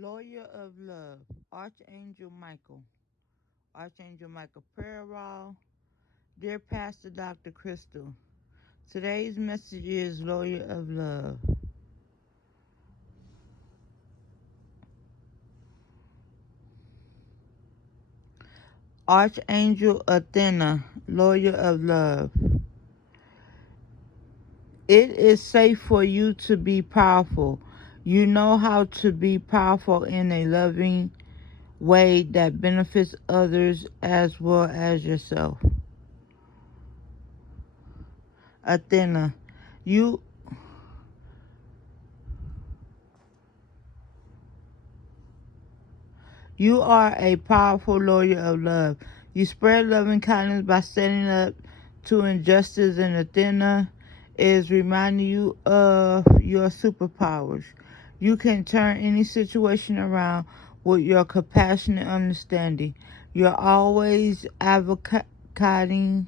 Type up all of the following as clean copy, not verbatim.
Lawyer of Love, Archangel Michael. Archangel Michael Prayer Wall. Dear Pastor Dr. Crystal, today's message is Lawyer of Love. Archangel Athena, Lawyer of Love. It is safe for you to be powerful. You know how to be powerful in a loving way that benefits others as well as yourself. Athena, you you are a powerful lawyer of love. You spread love and kindness by standing up to injustice, and Athena is reminding you of your superpowers. You can turn any situation around with your compassionate understanding. You're always advocating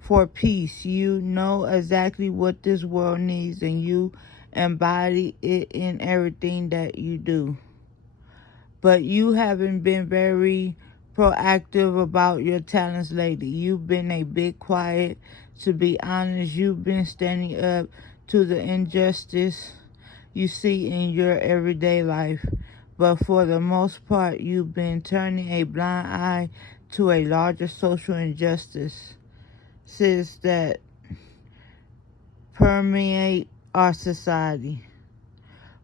for peace. You know exactly what this world needs, and you embody it in everything that you do. But you haven't been very proactive about your talents lately. You've been a bit quiet. To be honest, you've been standing up to the injustice you see in your everyday life. But for the most part, you've been turning a blind eye to a larger social injustice that permeate our society.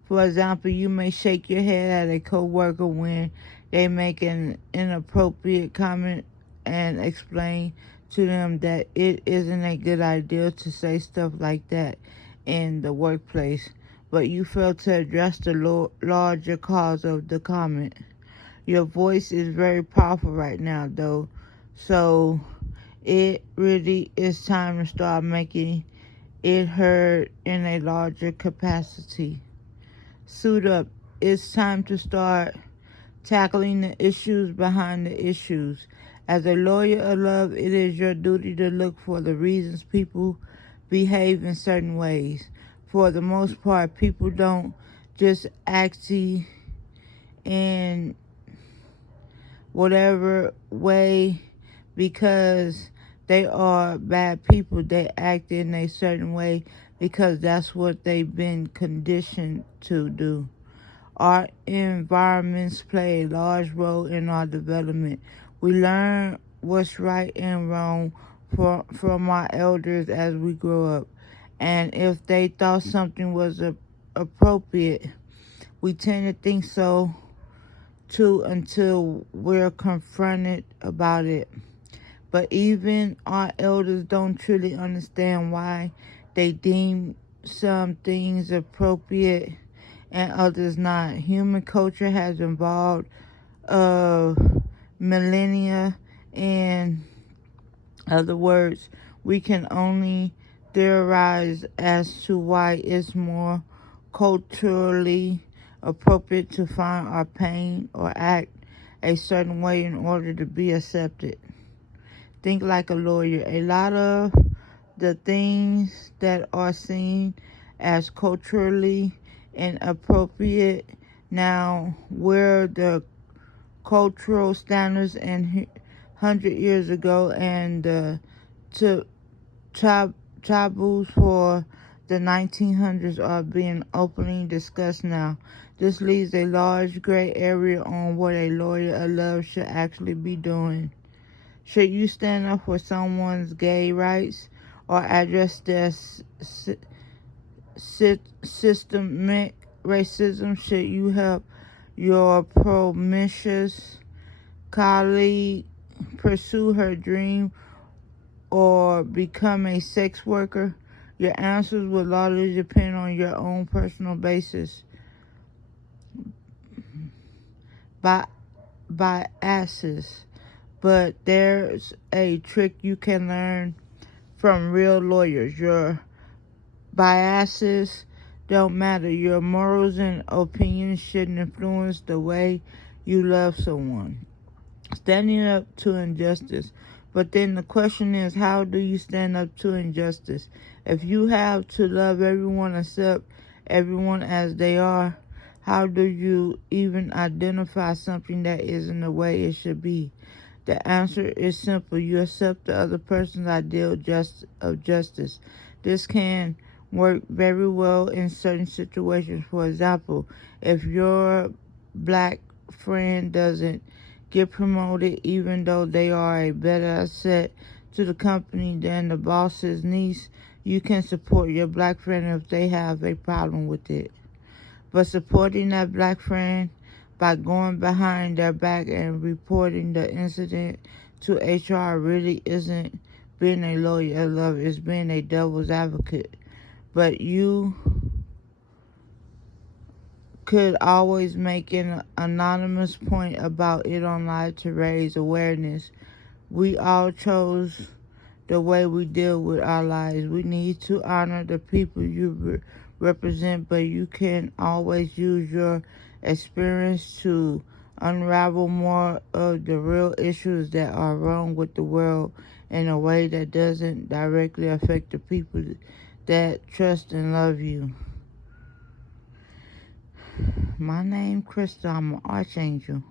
For example, you may shake your head at a coworker when they make an inappropriate comment and explain to them that it isn't a good idea to say stuff like that in the workplace, but you fail to address the larger cause of the comment. Your voice is very powerful right now, though, so it really is time to start making it heard in a larger capacity. Suit up. It's time to start tackling the issues behind the issues. As a lawyer of love, it is your duty to look for the reasons people behave in certain ways. For the most part, people don't just act in whatever way because they are bad people. They act in a certain way because that's what they've been conditioned to do. Our environments play a large role in our development. We learn what's right and wrong from our elders as we grow up. And if they thought something was appropriate, we tend to think so too until we're confronted about it. But even our elders don't truly understand why they deem some things appropriate and others not. Human culture has evolved millennia. In other words, we can only theorize as to why it's more culturally appropriate to find our pain or act a certain way in order to be accepted. Think like a lawyer. A lot of the things that are seen as culturally inappropriate now were the cultural standards and 100 years ago, and the taboos for the 1900s are being openly discussed now. This leaves a large gray area on what a lawyer of love should actually be doing. Should you stand up for someone's gay rights or address their systemic racism? Should you help your promiscuous colleague pursue her dream or become a sex worker? Your answers will largely depend on your own personal basis. Biases. But there's a trick you can learn from real lawyers. Your biases don't matter. Your morals and opinions shouldn't influence the way you love someone. Standing up to injustice. But then the question is, how do you stand up to injustice? If you have to love everyone, accept everyone as they are, How do you even identify something that isn't the way it should be? The answer is simple. You accept the other person's ideal of justice. This can work very well in certain situations. For example, if your black friend doesn't get promoted even though they are a better asset to the company than the boss's niece, you can support your black friend if they have a problem with it. But supporting that black friend by going behind their back and reporting the incident to HR really isn't being a lawyer of love, it's being a devil's advocate. But you could always make an anonymous point about it online to raise awareness. We all chose the way we deal with our lives. We need to honor the people you represent, but you can always use your experience to unravel more of the real issues that are wrong with the world in a way that doesn't directly affect the people that trust and love you. My name, Crystal. I'm an archangel.